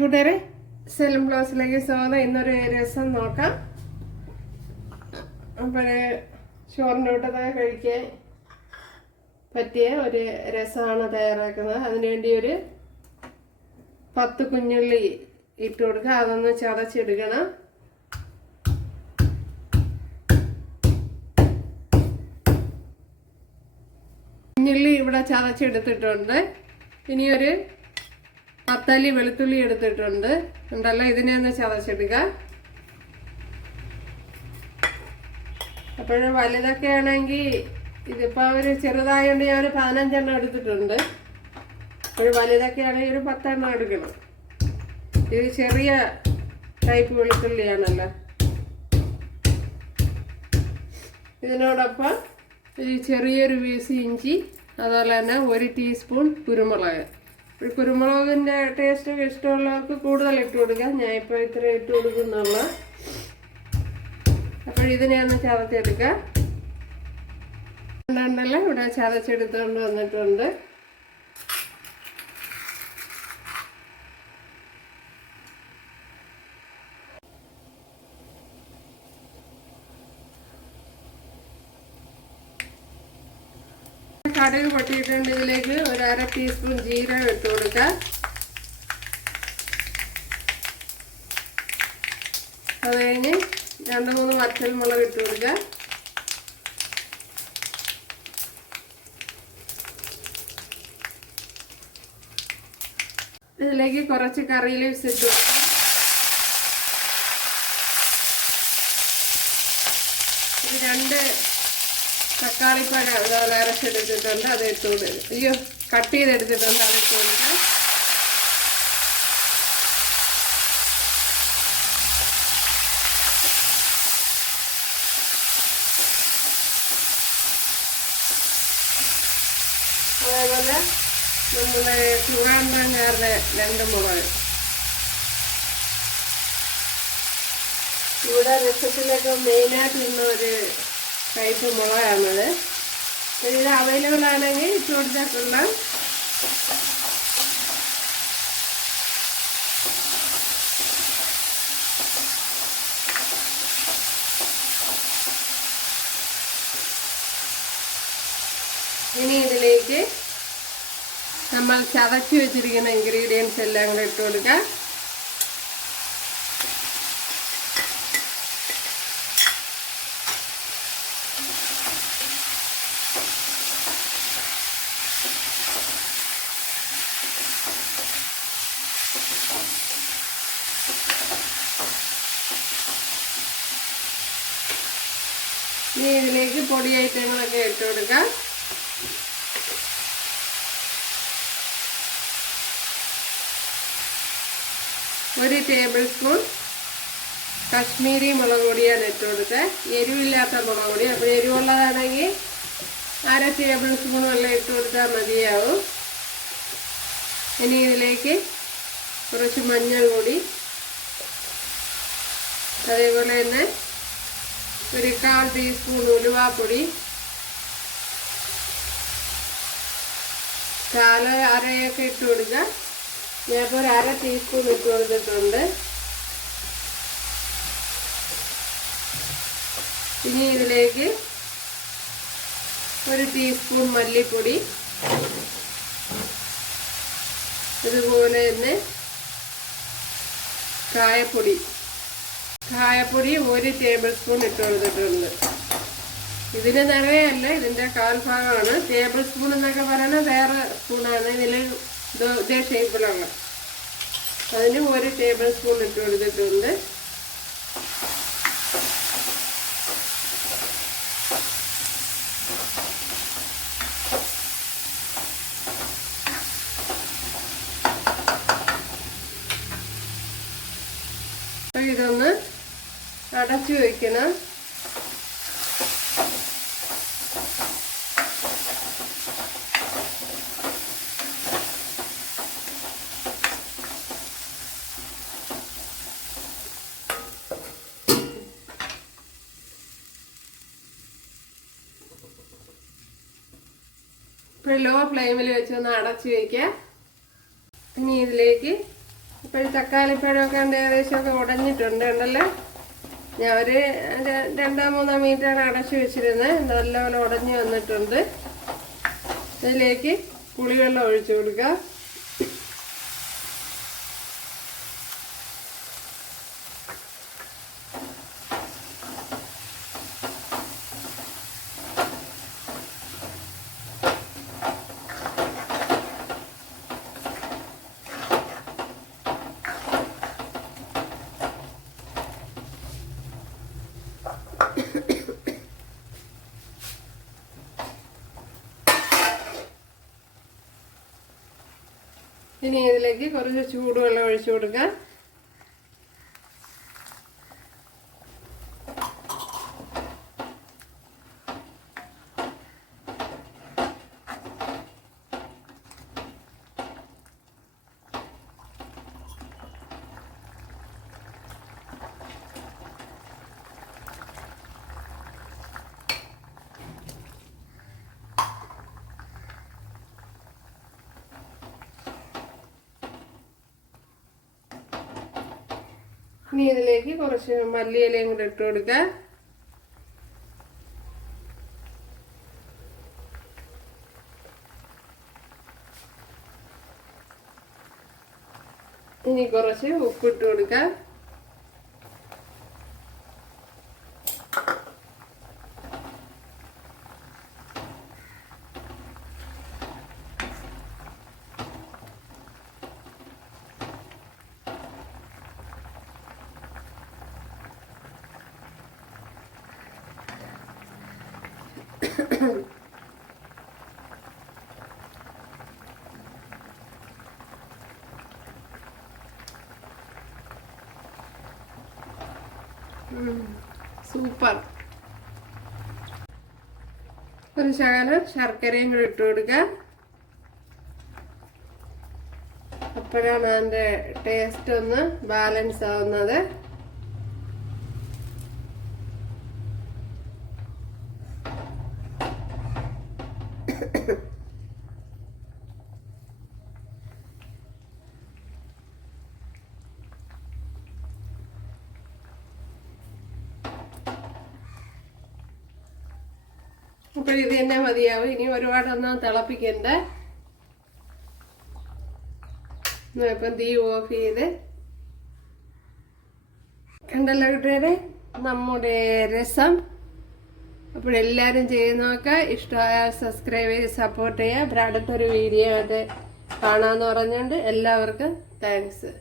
കൂട്ടുകാരെ. സെലം ബ്ലൗസിലേക്ക് സ്വാഗതം. ഇന്നൊരു രസം നോക്കാം. അപ്പോൾ ചോറിന്റെ കൂട്ടത്തെ കഴിക്കാൻ പറ്റിയ ഒരു രസമാണ് തയ്യാറാക്കുന്നത്. അതിനുവേണ്ടി ഒരു പത്ത് കുഞ്ഞുള്ളി ഇട്ട് കൊടുക്കുക. അതൊന്ന് ചതച്ചെടുക്കണം കുഞ്ഞുള്ളി ഇവിടെ ചതച്ചെടുത്തിട്ടുണ്ട്. ഇനിയൊരു പത്തല്ലി വെളുത്തുള്ളി എടുത്തിട്ടുണ്ട്. ഉണ്ടല്ലോ ഇതിനെ ഒന്ന് ചതച്ചെടുക്കുക അപ്പോഴും വലുതൊക്കെ ആണെങ്കിൽ ഇതിപ്പോൾ ഒരു ചെറുതായതുകൊണ്ട് ഞാൻ ഒരു പതിനഞ്ചെണ്ണം എടുത്തിട്ടുണ്ട്. ഒരു വലുതൊക്കെ ആണെങ്കിൽ ഒരു പത്തെണ്ണം എടുക്കണം. ഇത് ചെറിയ ടൈപ്പ് വെളുത്തുള്ളിയാണല്ലോ. ഇതിനോടൊപ്പം ഒരു ചെറിയൊരു പീസ് ഇഞ്ചി അതുപോലെ തന്നെ ഒരു ടീസ്പൂൺ കുരുമുളക്. കുരുമുളകിന്റെ ടേസ്റ്റ് ഒക്കെ ഇഷ്ടമുള്ളവർക്ക് കൂടുതൽ ഇട്ട് കൊടുക്കാം. ഞാൻ ഇപ്പോൾ ഇത്ര ഇട്ട് കൊടുക്കുന്നുള്ള. അപ്പോൾ ഇതിനെ ഒന്ന് ചതച്ചെടുക്കാം. ഉണ്ടല്ലോ ഇവിടെ ചതച്ചെടുത്തുകൊണ്ട് വന്നിട്ടുണ്ട്. കടുക് പൊട്ടിയിട്ടുണ്ട് ഇതിലേക്ക് ഒരു അര ടീസ്പൂൺ ജീരകം ഇട്ട് കൊടുക്കാം. അത് കഴിഞ്ഞ് രണ്ട് മൂന്ന് വറ്റൽ മുളക് ഇട്ട് കൊടുക്കാം. ഇതിലേക്ക് കുറച്ച് കറി ലീവ്സ് ഇട്ട് കൊടുക്കാം. രണ്ട് തക്കാളിപ്പഴം അതുപോലെ അരച്ചെടുത്തിട്ടുണ്ട് അത് കൊടുക്കുക അയ്യോ കട്ട് ചെയ്തെടുത്തിട്ടുണ്ട്. അത് കൊടുക്കാം അതേപോലെ നമ്മുടെ ചുവാണ്ടങ്ങാരുടെ രണ്ട് മുളക് ഇവിടെ രസത്തിലൊക്കെ മെയിനായിട്ട് ഇന്ന ഒരു ടൈപ്പ് മുളകാണത്. ഇത് അവൈലബിൾ ആണെങ്കിൽ ഇട്ട് കൊടുത്താൽ ഇനി ഇതിലേക്ക് നമ്മൾ ചതച്ച് വെച്ചിരിക്കുന്ന ഇൻഗ്രീഡിയൻസ് എല്ലാം കൂടെ ഇട്ട് കൊടുക്കാം. ഇനി ഇതിലേക്ക് പൊടി ഐറ്റങ്ങളൊക്കെ ഇട്ട് കൊടുക്കാം. ഒരു ടേബിൾ സ്പൂൺ കശ്മീരി മുളക് പൊടിയാണ് ഇട്ട് കൊടുത്തത് എരിവില്ലാത്ത മുളക് പൊടി. അപ്പോൾ എരിവുള്ളതാണെങ്കിൽ അര ടേബിൾ സ്പൂൺ വെള്ളം ഇട്ട് കൊടുത്താൽ മതിയാവും. ഇനി ഇതിലേക്ക് കുറച്ച് മഞ്ഞൾ പൊടി അതേപോലെ തന്നെ ഒരു കാൽ ടീസ്പൂൺ ഉലുവാപ്പൊടി കാല അരയൊക്കെ ഇട്ട് കൊടുക്കുക. ഞാനിപ്പോൾ ഒരു അര ടീസ്പൂൺ ഇട്ട് കൊടുത്തിട്ടുണ്ട്. ഇനി ഇതിലേക്ക് ഒരു ടീസ്പൂൺ മല്ലിപ്പൊടി. ഇതുപോലെ തന്നെ കായപ്പൊടി. കായപ്പൊടി ഒരു ടേബിൾ സ്പൂൺ ഇട്ട് കൊടുത്തിട്ടുണ്ട് ഇതിന് നിറയല്ല ഇതിന്റെ കാൽഭാഗമാണ് ടേബിൾ സ്പൂൺ എന്നൊക്കെ പറയുന്നത് വേറെ സ്പൂണാണ്. ഇതിൽ ഇതേ ഷേപ്പിലാണ് അതിന് ഒരു ടേബിൾ സ്പൂൺ ഇട്ട് കൊടുത്തിട്ടുണ്ട് അപ്പോൾ ഇതൊന്ന് അടച്ചു വയ്ക്കണം. ലോ ഫ്ലെയിമിൽ വെച്ച് ഒന്ന് അടച്ചു വയ്ക്കുക ഇനി ഇതിലേക്ക് ഇപ്പോൾ ഈ തക്കാളിപ്പഴമൊക്കെ ഉണ്ട് ഏകദേശമൊക്കെ ഉടഞ്ഞിട്ടുണ്ട് ഉണ്ടല്ലോ ഞാൻ ഒരു രണ്ടാം മൂന്നോ മിനിറ്റാണ് അടച്ചു വെച്ചിരുന്നത് നല്ലപോലെ ഉടഞ്ഞു വന്നിട്ടുണ്ട്. ഇതിലേക്ക് പുളിവെള്ളം ഒഴിച്ചു കൊടുക്കുക ഇനി ഇതിലേക്ക് കുറച്ച് ചൂടുവെള്ളം ഒഴിച്ചു കൊടുക്കുക ഇനി ഇതിലേക്ക് കുറച്ച് മല്ലിയിലയും കൂടെ ഇട്ട് കൊടുക്കുക ഇനി കുറച്ച് ഉപ്പിട്ട് കൊടുക്കുക സൂപ്പർ. ഒരു ശകലം ശർക്കരയും കൂടി ഇട്ട് കൊടുക്കുക അപ്പോഴാണ് അതിന്റെ ടേസ്റ്റ് ഒന്ന് ബാലൻസ് ആവുന്നത്. അപ്പോൾ ഇത് തന്നെ മതിയാവും. ഇനി ഒരുപാടൊന്നും തിളപ്പിക്കണ്ട. ഇപ്പം തീ ഓഫ് ചെയ്ത് കണ്ടല്ലോ കൂട്ടുകാരെ? നമ്മുടെ രസം. അപ്പോൾ എല്ലാവരും ചെയ്ത് നോക്കുക ഇഷ്ടമായ സബ്സ്ക്രൈബ് ചെയ്ത് സപ്പോർട്ട് ചെയ്യുക. അടുത്തൊരു വീഡിയോ അത് കാണാമെന്ന് പറഞ്ഞുകൊണ്ട് എല്ലാവർക്കും താങ്ക്സ്